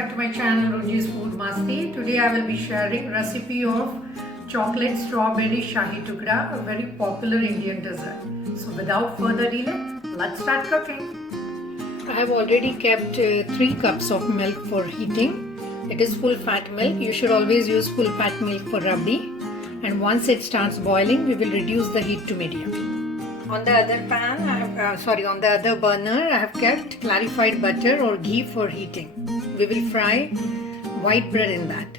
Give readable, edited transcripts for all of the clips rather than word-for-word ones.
back to my channel Ruji's Food Masti. Today I will be sharing recipe of chocolate strawberry shahi tukda, a very popular Indian dessert. So without further delay, let's start cooking. I have already kept 3 cups of milk for heating. It is full fat milk. You should always use full fat milk for rabdi. And once it starts boiling, we will reduce the heat to medium. On the other on the other burner, I have kept clarified butter or ghee for heating. We will fry white bread in that.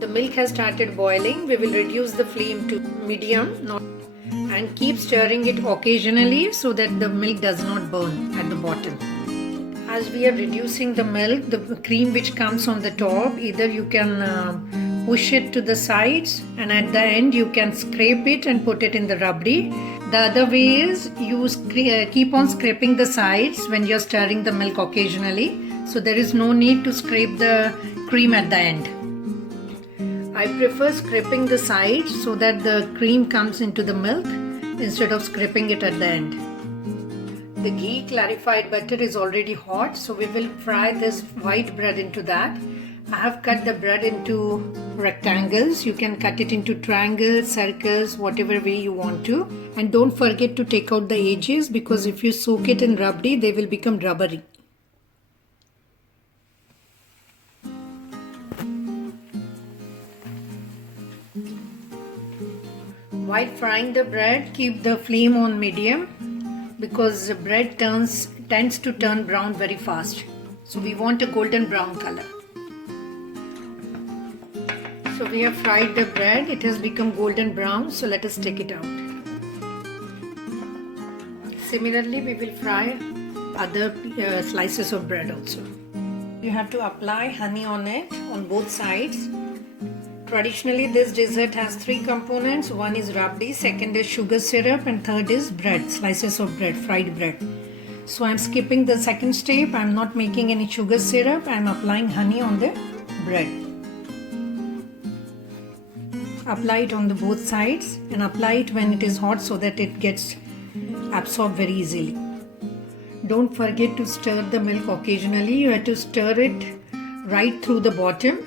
The milk has started boiling. We will reduce the flame to medium and keep stirring it occasionally so that the milk does not burn at the bottom. As we are reducing the milk, the cream which comes on the top, either you can push it to the sides and at the end you can scrape it and put it in the rabdi. The other way is you keep on scraping the sides when you're stirring the milk occasionally. So there is no need to scrape the cream at the end. I prefer scraping the sides so that the cream comes into the milk instead of scraping it at the end. The ghee clarified butter is already hot, so we will fry this white bread into that. I have cut the bread into rectangles. You can cut it into triangles, circles, whatever way you want to. And don't forget to take out the edges because if you soak it in rabdi, they will become rubbery. While frying the bread, keep the flame on medium because the bread tends to turn brown very fast. So we want a golden brown color. So we have fried the bread. It has become golden brown. So let us take it out. Similarly, we will fry other slices of bread also. You have to apply honey on it on both sides. Traditionally, this dessert has 3 components. One is rabdi, second is sugar syrup, and third is bread, slices of bread, fried bread. So I'm skipping the second step. I'm not making any sugar syrup. I'm applying honey on the bread. Apply it on the both sides and apply it when it is hot so that it gets absorbed very easily. Don't forget to stir the milk occasionally. You have to stir it right through the bottom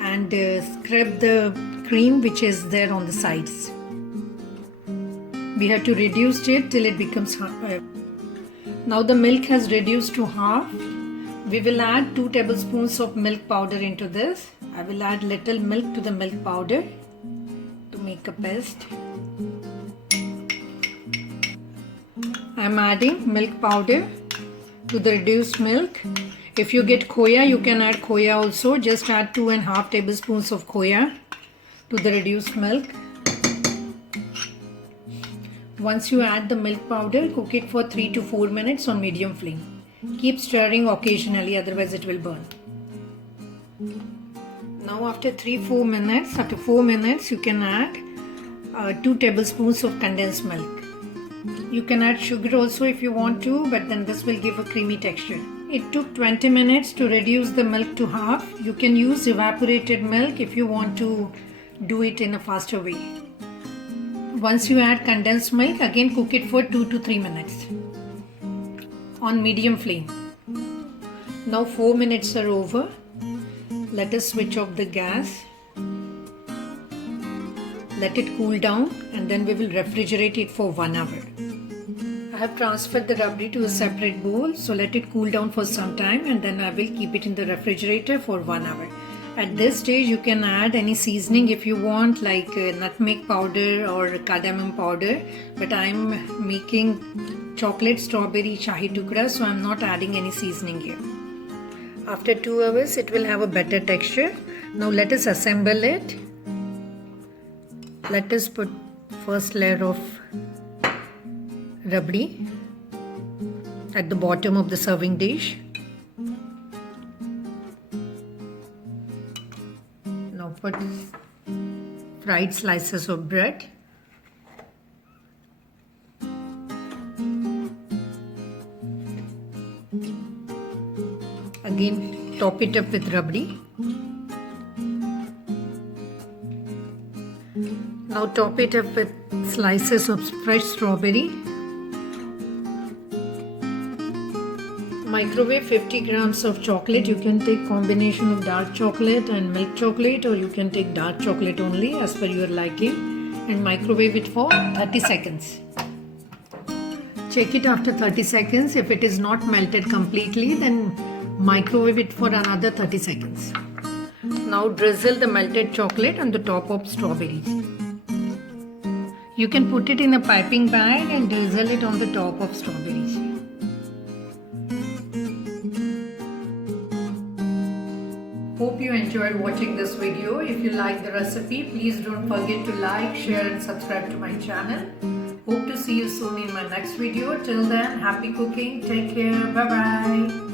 and scrape the cream which is there on the sides. We have to reduce it till it becomes half. Now the milk has reduced to half. We will add 2 tablespoons of milk powder into this. I will add little milk to the milk powder to make a paste. I am adding milk powder to the reduced milk. If you get khoya, you can add khoya also. Just add 2.5 tablespoons of khoya to the reduced milk. Once you add the milk powder, cook it for 3 to 4 minutes on medium flame. Keep stirring occasionally, otherwise it will burn. Now after 4 minutes, you can add 2 tablespoons of condensed milk. You can add sugar also if you want to, but then this will give a creamy texture. It took 20 minutes to reduce the milk to half. You can use evaporated milk if you want to do it in a faster way. Once you add condensed milk, again cook it for 2 to 3 minutes on medium flame. Now 4 minutes are over. Let us switch off the gas. Let it cool down and then we will refrigerate it for 1 hour. I have transferred the rabdi to a separate bowl, so let it cool down for some time and then I will keep it in the refrigerator for 1 hour. At this stage you can add any seasoning if you want, like nutmeg powder or cardamom powder, but I am making chocolate strawberry shahi tukda, so I am not adding any seasoning here. After 2 hours it will have a better texture. Now let us assemble it. Let us put first layer of rabdi at the bottom of the serving dish. Now put fried slices of bread. Again top it up with rabdi. Now top it up with slices of fresh strawberry. microwave 50 grams of chocolate. You can take combination of dark chocolate and milk chocolate, or you can take dark chocolate only as per your liking, and microwave it for 30 seconds. Check it after 30 seconds. If it is not melted completely, then microwave it for another 30 seconds. Now drizzle the melted chocolate on the top of strawberries. You can put it in a piping bag and drizzle it on the top of strawberries. Hope you enjoyed watching this video. If you like the recipe, please don't forget to like, share and subscribe to my channel. Hope to see you soon in my next video. Till then, happy cooking. Take care. Bye bye.